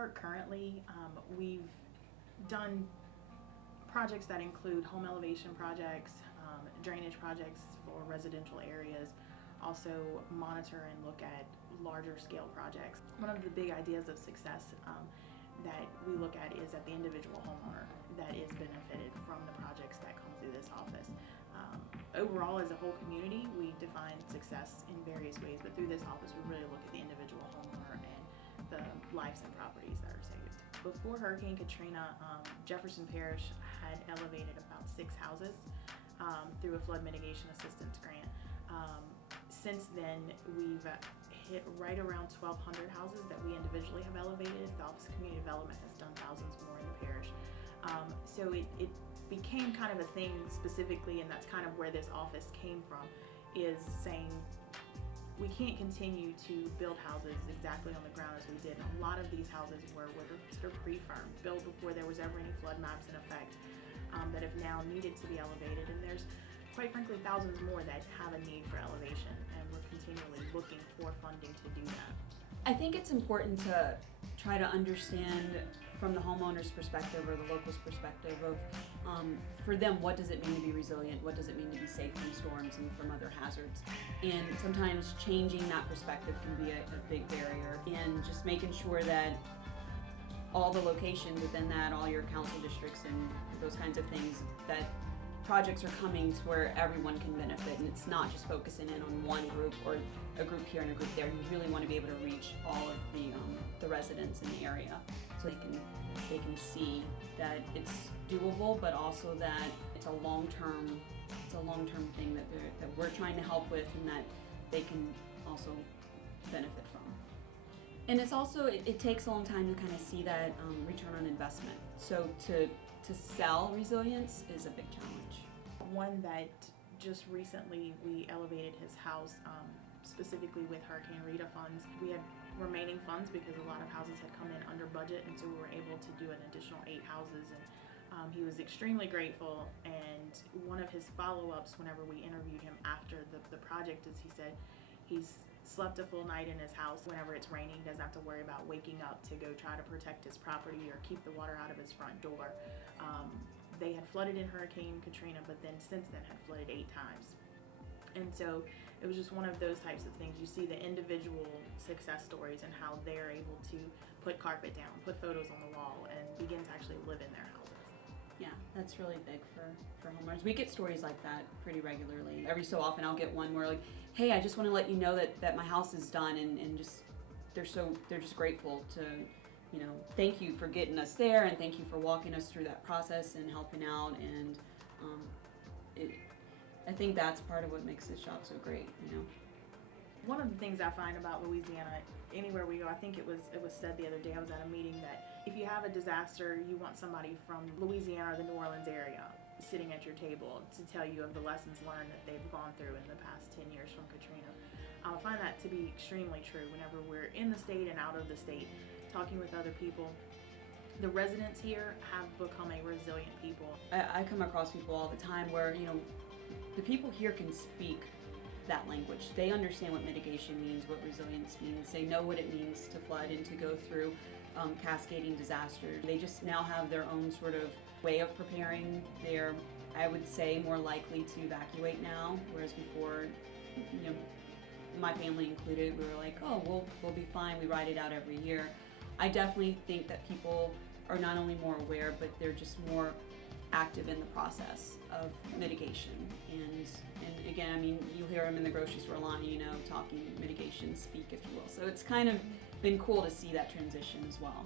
work currently, we've done projects that include home elevation projects, drainage projects for residential areas, also monitor and look at larger scale projects. One of the big ideas of success that we look at is that the individual homeowner that is benefited from the projects that come through this office. Overall, as a whole community, we define success in various ways, but through this office we really look at the individual homeowner and the lives and properties that are saved. Before Hurricane Katrina, Jefferson Parish had elevated about 6 houses through a flood mitigation assistance grant. Since then, we've hit right around 1,200 houses that we individually have elevated. The Office of Community Development has done thousands more in the parish. So it became kind of a thing specifically, and that's kind of where this office came from, is saying we can't continue to build houses exactly on the ground as we did. And a lot of these houses were what are sort of pre-firmed, built before there was ever any flood maps in effect, that have now needed to be elevated. And there's, quite frankly, thousands more that have a need for elevation, and we're continually looking for funding to do that. I think it's important to try to understand from the homeowner's perspective or the local's perspective of, for them, what does it mean to be resilient? What does it mean to be safe from storms and from other hazards? And sometimes changing that perspective can be a big barrier, and just making sure that all the locations within that, all your council districts and those kinds of things, that projects are coming to where everyone can benefit, and it's not just focusing in on one group or a group here and a group there. You really want to be able to reach all of the residents in the area, so they can see that it's doable, but also that it's a long-term thing that we're trying to help with, and that they can also benefit from. And it's also, it takes a long time to kind of see that return on investment. So to sell resilience is a big challenge. One that just recently we elevated his house, specifically with Hurricane Rita funds. We had remaining funds because a lot of houses had come in under budget, and so we were able to do an additional 8 houses, and he was extremely grateful. And one of his follow-ups whenever we interviewed him after the project is he said he's slept a full night in his house. Whenever it's raining, he doesn't have to worry about waking up to go try to protect his property or keep the water out of his front door. They had flooded in Hurricane Katrina, but then since then had flooded 8 times. And so it was just one of those types of things. You see the individual success stories and how they're able to put carpet down, put photos on the wall, and begin to actually live in their houses. Yeah, that's really big for homeowners. We get stories like that pretty regularly. Every so often I'll get one where like, hey, I just want to let you know that my house is done, and just they're just grateful to, thank you for getting us there, and thank you for walking us through that process and helping out. And I think that's part of what makes this shop so great, One of the things I find about Louisiana, anywhere we go, I think it was said the other day, I was at a meeting, that if you have a disaster, you want somebody from Louisiana or the New Orleans area sitting at your table to tell you of the lessons learned that they've gone through in the past 10 years from Katrina. I find that to be extremely true whenever we're in the state and out of the state, talking with other people. The residents here have become a resilient people. I come across people all the time where, the people here can speak that language. They understand what mitigation means, what resilience means. They know what it means to flood and to go through cascading disasters. They just now have their own sort of way of preparing. They're, I would say, more likely to evacuate now, whereas before, my family included, we were like, oh, we'll be fine. We ride it out every year. I definitely think that people are not only more aware, but they're just more active in the process of mitigation. And again, I mean, you hear them in the grocery store line, talking mitigation speak, if you will. So it's kind of been cool to see that transition as well.